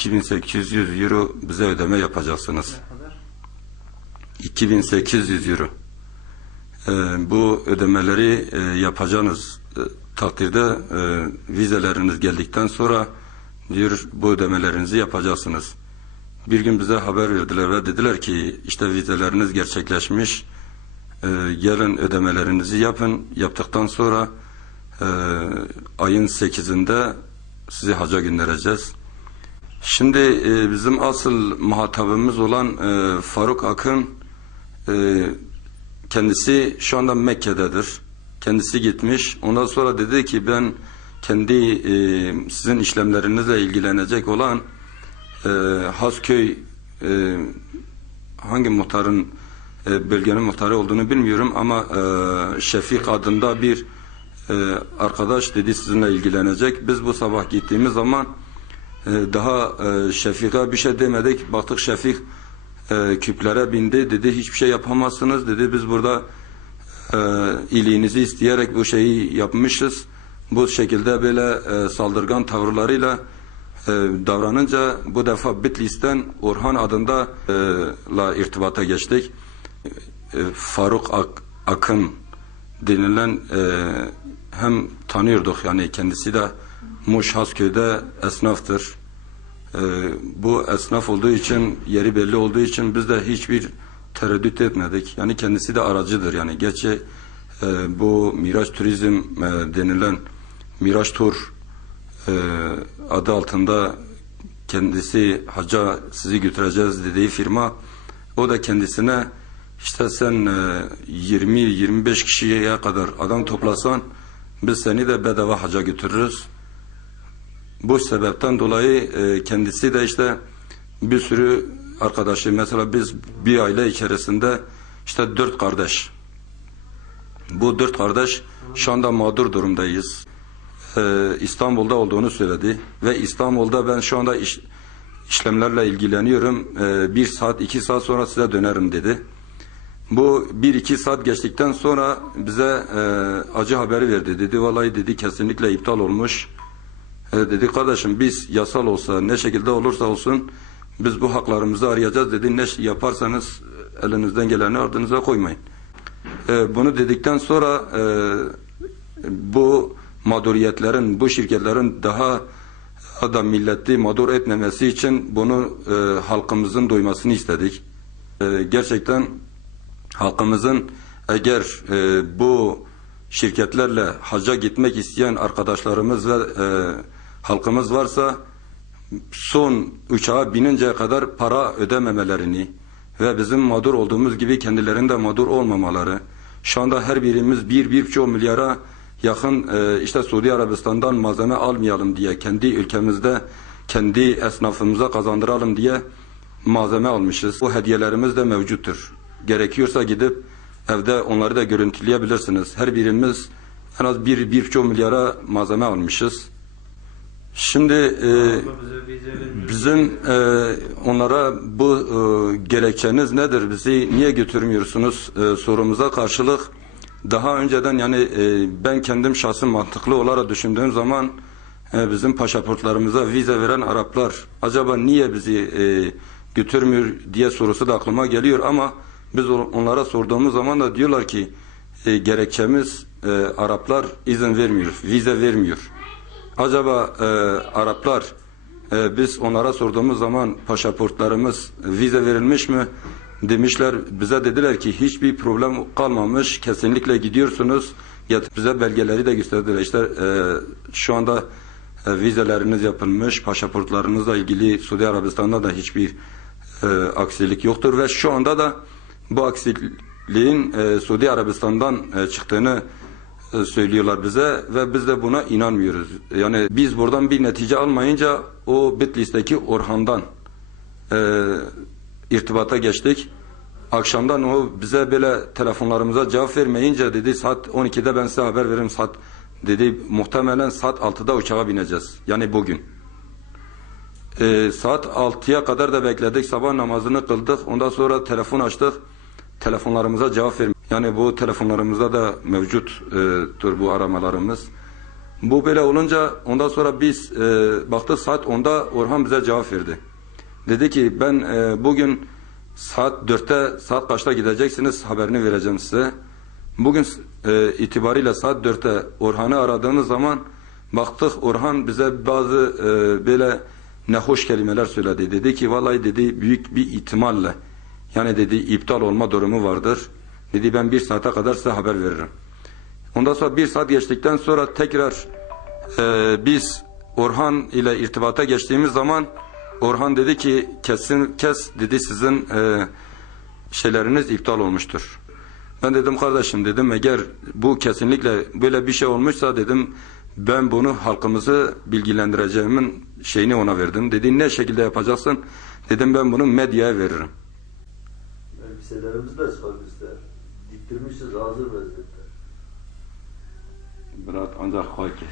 2800 euro bize ödeme yapacaksınız. Ne kadar? 2800 euro. Bu ödemeleri yapacağınız takdirde vizeleriniz geldikten sonra diyor bu ödemelerinizi yapacaksınız. Bir gün bize haber verdiler ve dediler ki işte vizeleriniz gerçekleşmiş, gelin ödemelerinizi yapın, yaptıktan sonra ayın 8'inde sizi hacca göndereceğiz. Şimdi bizim asıl muhatabımız olan Faruk Akın, kendisi şu anda Mekke'dedir. Kendisi gitmiş. Ondan sonra dedi ki ben kendi sizin işlemlerinizle ilgilenecek olan Hasköy hangi muhtarın bölgenin muhtarı olduğunu bilmiyorum ama Şefik adında bir arkadaş dedi sizinle ilgilenecek. Biz bu sabah gittiğimiz zaman daha Şefik'e bir şey demedik. Baktık Şefik küplere bindi. Dedi hiçbir şey yapamazsınız. Dedi biz burada iyiliğinizi isteyerek bu şeyi yapmışız. Bu şekilde böyle saldırgan tavırlarıyla davranınca bu defa Bitlis'ten Orhan adında la irtibata geçtik. Faruk Akın denilen hem tanıyorduk yani kendisi de Muş Hasköy'de esnaftır. Bu esnaf olduğu için, yeri belli olduğu için biz de hiçbir tereddüt etmedik. Yani kendisi de aracıdır. Yani gerçi bu Miraç Turizm denilen Miraç Tur adı altında kendisi hacca sizi götüreceğiz dediği firma, o da kendisine işte sen 20-25 kişiye kadar adam toplasan biz seni de bedava hacca götürürüz. Bu sebepten dolayı kendisi de işte bir sürü arkadaşı, mesela biz bir aile içerisinde işte 4 kardeş. Bu 4 kardeş şu anda mağdur durumdayız. İstanbul'da olduğunu söyledi ve İstanbul'da ben şu anda işlemlerle ilgileniyorum. 1 saat 2 saat sonra size dönerim dedi. Bu 1-2 saat geçtikten sonra bize acı haberi verdi. Dedi vallahi dedi kesinlikle iptal olmuş. Dedi kardeşim biz yasal olsa ne şekilde olursa olsun biz bu haklarımızı arayacağız dedi. Ne yaparsanız elinizden geleni ardınıza koymayın. Bunu dedikten sonra bu mağduriyetlerin, bu şirketlerin daha da milleti mağdur etmemesi için bunu halkımızın duymasını istedik. Gerçekten halkımızın eğer bu şirketlerle hacca gitmek isteyen arkadaşlarımız ve halkımız varsa son uçağa bininceye kadar para ödememelerini ve bizim mağdur olduğumuz gibi kendilerinde mağdur olmamaları, şu anda her birimiz 1,5 milyara yakın işte Suudi Arabistan'dan malzeme almayalım diye kendi ülkemizde kendi esnafımıza kazandıralım diye malzeme almışız. Bu hediyelerimiz de mevcuttur. Gerekiyorsa gidip evde onları da görüntüleyebilirsiniz. Her birimiz en az 1,5 milyara malzeme almışız. Şimdi bizim onlara bu gerekçeniz nedir? Bizi niye götürmüyorsunuz sorumuza karşılık daha önceden yani ben kendim şahsım mantıklı olarak düşündüğüm zaman bizim pasaportlarımıza vize veren Araplar acaba niye bizi götürmüyor diye sorusu da aklıma geliyor ama biz onlara sorduğumuz zaman da diyorlar ki gerekçemiz Araplar izin vermiyor, vize vermiyor. Acaba Araplar biz onlara sorduğumuz zaman pasaportlarımız vize verilmiş mi? Demişler, bize dediler ki hiçbir problem kalmamış, kesinlikle gidiyorsunuz. Bize belgeleri de gösterdiler. İşte şu anda vizeleriniz yapılmış, pasaportlarınızla ilgili Suudi Arabistan'da da hiçbir aksilik yoktur ve şu anda da bu aksiliğin Suudi Arabistan'dan çıktığını söylüyorlar bize ve biz de buna inanmıyoruz. Yani biz buradan bir netice almayınca o Bitlis'teki Orhan'dan irtibata geçtik. Akşamdan o bize böyle telefonlarımıza cevap vermeyince dedi saat 12'de ben size haber veririm saat dedi muhtemelen saat 6'da uçağa bineceğiz. Yani bugün. Saat 6'ya kadar da bekledik. Sabah namazını kıldık. Ondan sonra telefon açtık. Telefonlarımıza cevap vermiyor. Yani bu telefonlarımızda da mevcuttur bu aramalarımız. Bu böyle olunca ondan sonra biz baktık saat 10'da Orhan bize cevap verdi. Dedi ki ben bugün saat 4'te saat kaçta gideceksiniz haberini vereceğim size. Bugün itibariyle saat 4'te Orhan'ı aradığımız zaman baktık Orhan bize bazı böyle nehoş kelimeler söyledi. Dedi ki vallahi dedi büyük bir ihtimalle yani dedi iptal olma durumu vardır. Dedi ben 1 saate kadar size haber veririm. Ondan sonra 1 saat geçtikten sonra tekrar biz Orhan ile irtibata geçtiğimiz zaman Orhan dedi ki kes dedi sizin şeyleriniz iptal olmuştur. Ben dedim kardeşim dedim eğer bu kesinlikle böyle bir şey olmuşsa dedim ben bunu halkımızı bilgilendireceğimin şeyini ona verdim. Dedi ne şekilde yapacaksın? Dedim ben bunu medyaya veririm. Elbiselerimizi de çıkarmışlar. Diktirmişiz hazır vaziyette. Biraz ancak koy ki.